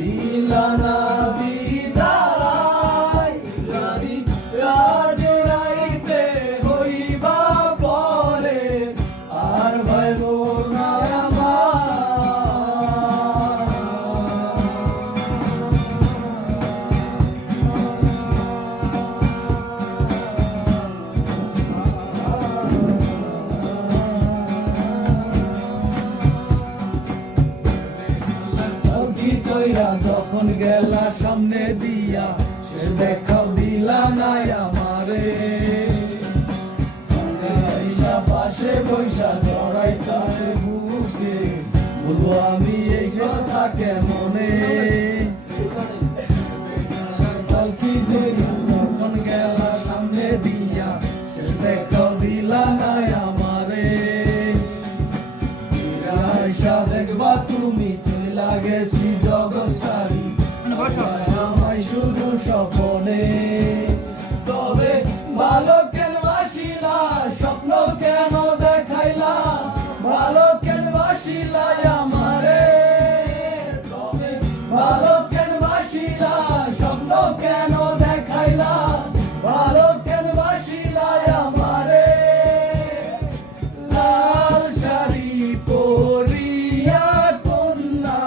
দিলা না বিদায় জানি আজ রাইতে হইবা পরে আর ভাইব না যখন গেলা সামনে দিয়া সে দেখাও দিলা নাই আমারে পাশে বৈশা জড়াই তার বুকে বলবো আমি এই কথা কেমনে যখন গেলা সামনে দিয়া সে দেখাও দিলা নাই আমারে দেখবা তুমি চলে গেছি জগৎ সারি আমায় শুধু স্বপ্নে তবে ভালো কেন বাসিলা স্বপ্ন কেন দেখাইলা ভালো কেন বাসিলা আমারে তবে ভালো কেন বাসিলা স্বপ্ন কেন দেখাইলা ভালো কেন বাসিলা আমারে লাল শাড়ি পরিয়া কন্যা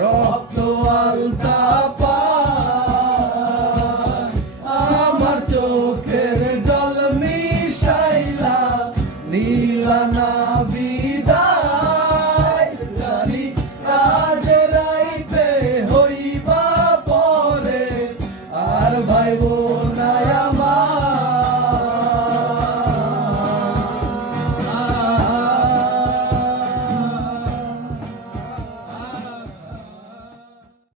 রক্ত আলতা আমার চোখের জল মিশাইলা নীলা না